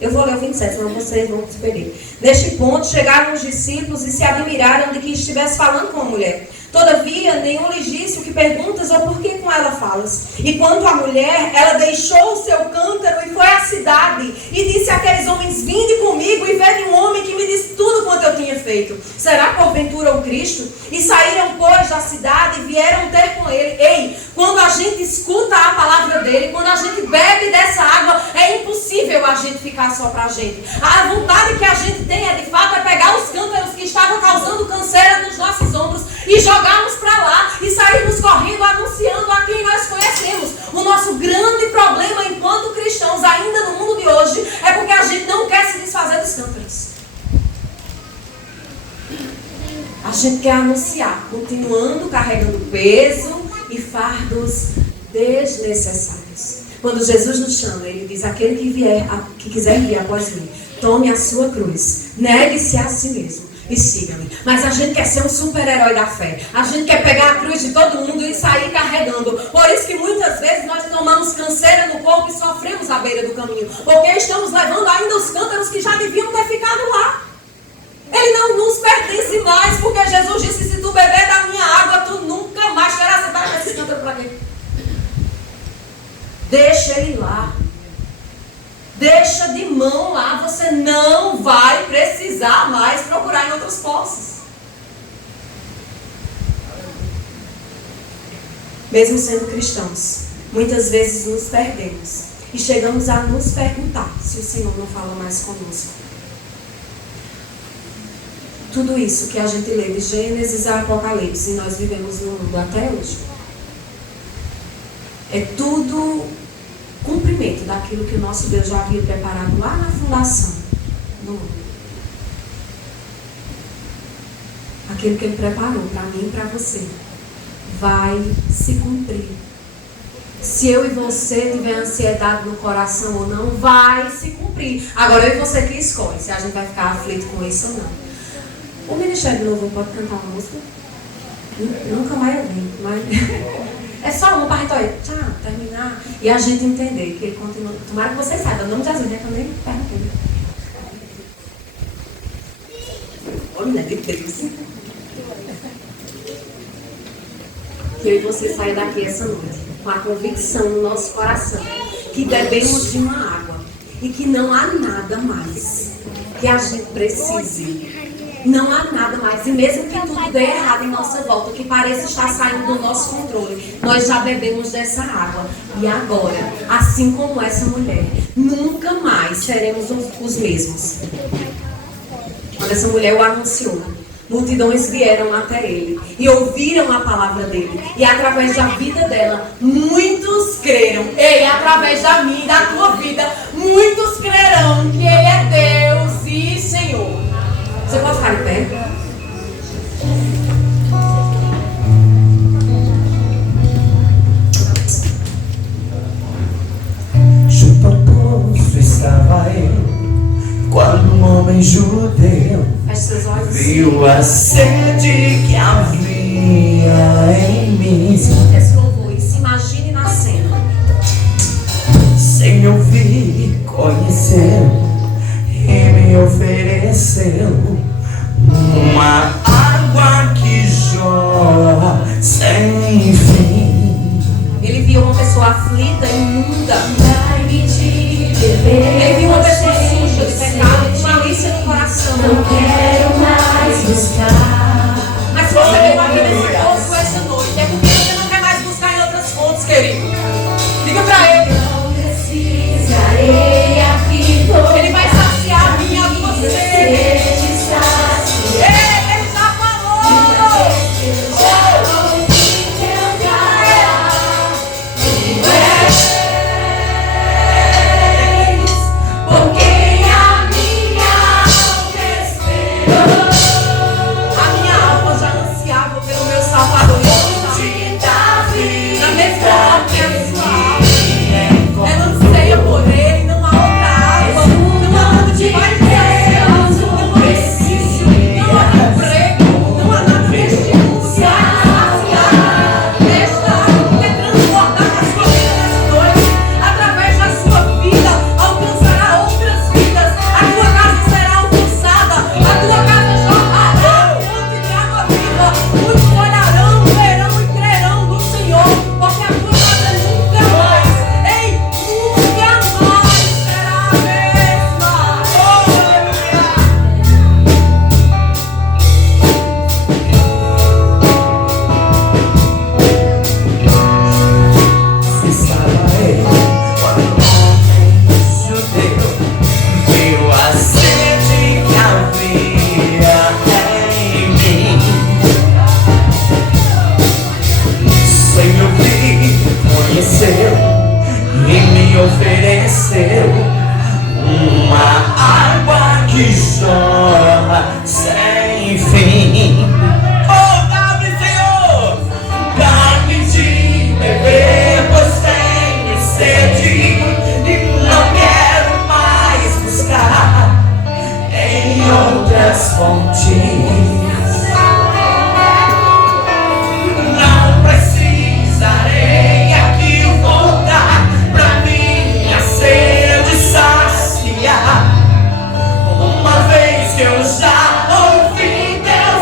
Eu vou ler o 27, senão vocês vão se perder. Neste ponto chegaram os discípulos e se admiraram de que estivesse falando com a mulher. Todavia, nenhum lhes disse o que perguntas ou por que com ela falas. E quanto à mulher, ela deixou o seu cântaro e foi à cidade. E disse àqueles homens, vinde comigo e vede um homem que me disse tudo quanto eu tinha feito. Será porventura o Cristo? E saíram, pois, da cidade e vieram ter com ele. Ei, quando a gente escuta a palavra dele, quando a gente bebe dessa água, é impossível a gente ficar só pra gente. A vontade que a gente tem é, de fato, é pegar os cântaros que estavam causando canseira nos nossos ombros e jogarmos para lá e sairmos correndo anunciando a quem nós conhecemos. O nosso grande problema enquanto cristãos, ainda no mundo de hoje, é porque a gente não quer se desfazer dos cântaros. A gente quer anunciar, continuando carregando peso e fardos desnecessários. Quando Jesus nos chama, ele diz, aquele que quiser vir após mim, tome a sua cruz, negue-se a si mesmo e siga-me. Mas a gente quer ser um super-herói da fé. A gente quer pegar a cruz de todo mundo e sair carregando. Por isso que muitas vezes nós tomamos canseira no corpo e sofremos à beira do caminho. Porque estamos levando ainda os cântaros que já deviam ter ficado lá. Ele não nos pertence mais, porque Jesus disse, se tu beber da minha água, tu nunca mais terás. Você vai levar esse cântaro para quê? Deixa ele lá. Deixa de mão lá, você não vai precisar mais procurar em outros poços. Mesmo sendo cristãos, muitas vezes nos perdemos e chegamos a nos perguntar se o Senhor não fala mais conosco. Tudo isso que a gente lê de Gênesis a Apocalipse e nós vivemos no mundo até hoje, é tudo cumprimento daquilo que o nosso Deus já havia preparado lá na fundação do mundo. Aquilo que Ele preparou para mim e para você vai se cumprir. Se eu e você tiver ansiedade no coração ou não, vai se cumprir. Agora eu e você que escolhe se a gente vai ficar aflito com isso ou não. O Ministério de Louvor pode cantar uma música? Nunca mais eu vi, mas... É só uma para terminar e a gente entender que ele continua. Tomara que vocês saibam, o nome de Jesus, né? Que eu nem perguntei. Olha, que Deus. Que você saia daqui essa noite com a convicção no nosso coração que bebemos de uma água e que não há nada mais que a gente precise. Não há nada mais. E mesmo que tudo dê errado em nossa volta, que pareça estar saindo do nosso controle, nós já bebemos dessa água. E agora, assim como essa mulher, nunca mais seremos os mesmos. Quando essa mulher o anunciou, multidões vieram até ele e ouviram a palavra dele. E através da vida dela, muitos creram. E através da minha e da tua vida, muitos crerão que ele é Deus e Senhor. Você pode ficar em pé? Junto ao poço estava eu, quando um homem judeu viu a sede que havia em mim. Esse louvor, e se imagine na cena. Sem ouvir, conheceu e me ofereceu uma água que jorra sem fim. Ele viu uma pessoa aflita, imunda. Ele viu uma pessoa suja de pecado, com malícia no coração. Não quero mais buscar. Mas se você veio aqui nesse poço essa noite, é porque você não quer mais buscar em outras fontes, querido. Diga pra ele. Não precisarei aqui. Ele vai saciar a minha e a tua sede. Ele já falou. Por quem a minha alma esperou. A minha alma já ansiava pelo meu Salvador. conheceu e me ofereceu uma água que jorra sem fim. Oh, dá-me, Senhor, dá-me de beber, pois tenho sede e não quero mais buscar em outras fontes. Não precisarei aqui voltar pra minha sede saciar, uma vez que eu já ouvi Deus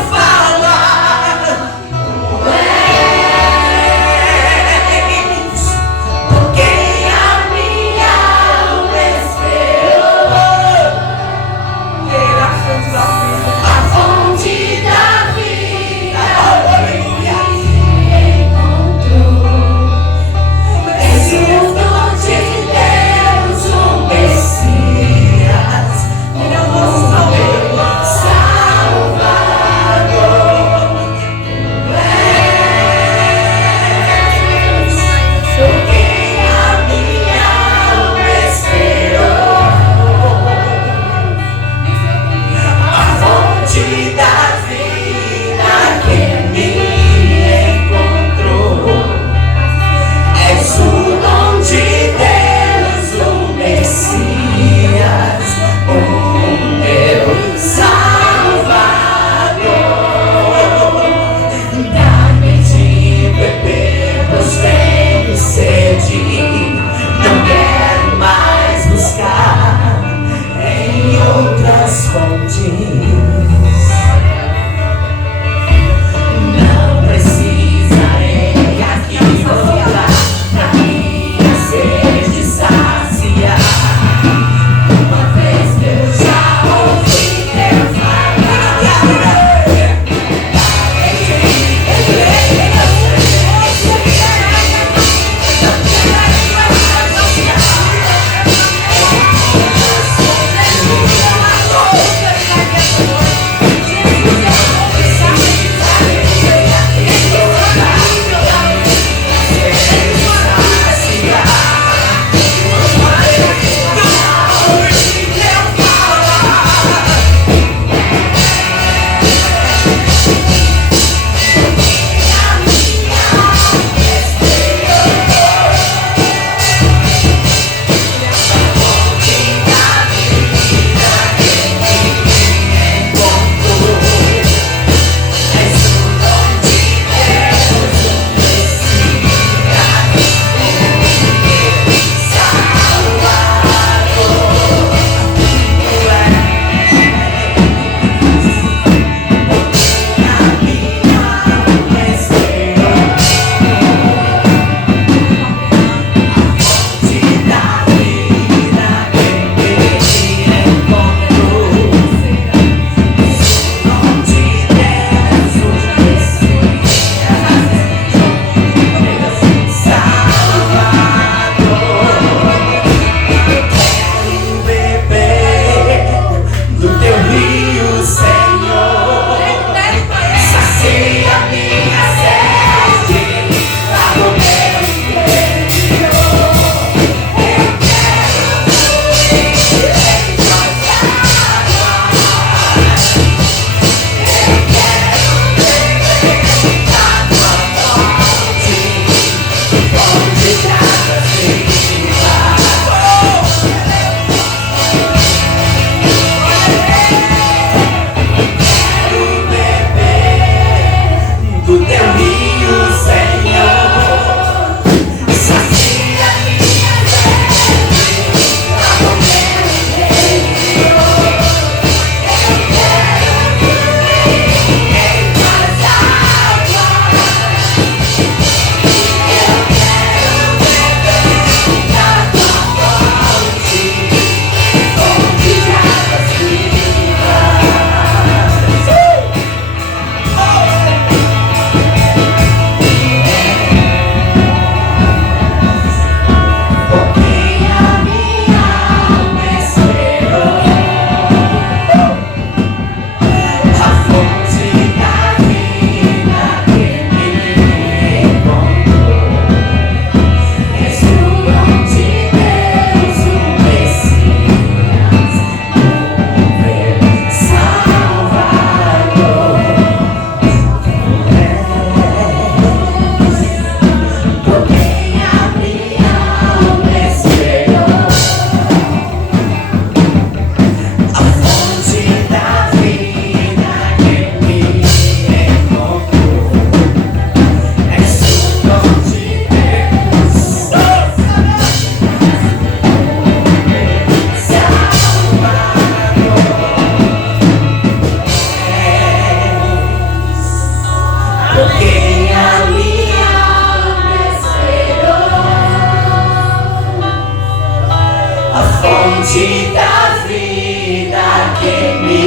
fonte da vida que me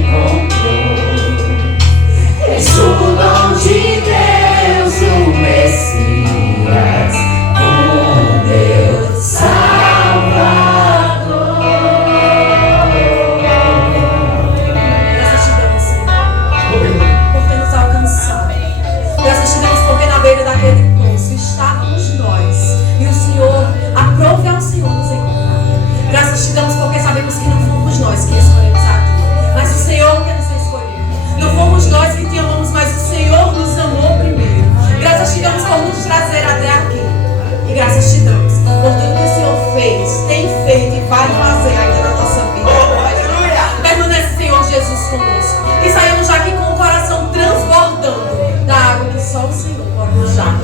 encontrou. És o dom de Deus, o Messias, o meu Salvador. Graças te damos, Senhor, por ter nos alcançado. Graças te damos porque na beira daquele poço estávamos nós e o Senhor aprove ao Senhor nos encontrar. Graças te damos porque sabemos que não fomos nós que escolhemos aqui, mas o Senhor que nos escolheu. Não fomos nós que te amamos, mas o Senhor nos amou primeiro. Graças te damos por nos trazer até aqui. E graças te damos por tudo que o Senhor fez, tem feito e vai fazer ainda na nossa vida. Permanece, Senhor Jesus, conosco. E saímos daqui com o coração transbordando da água que só o Senhor pode nos dar.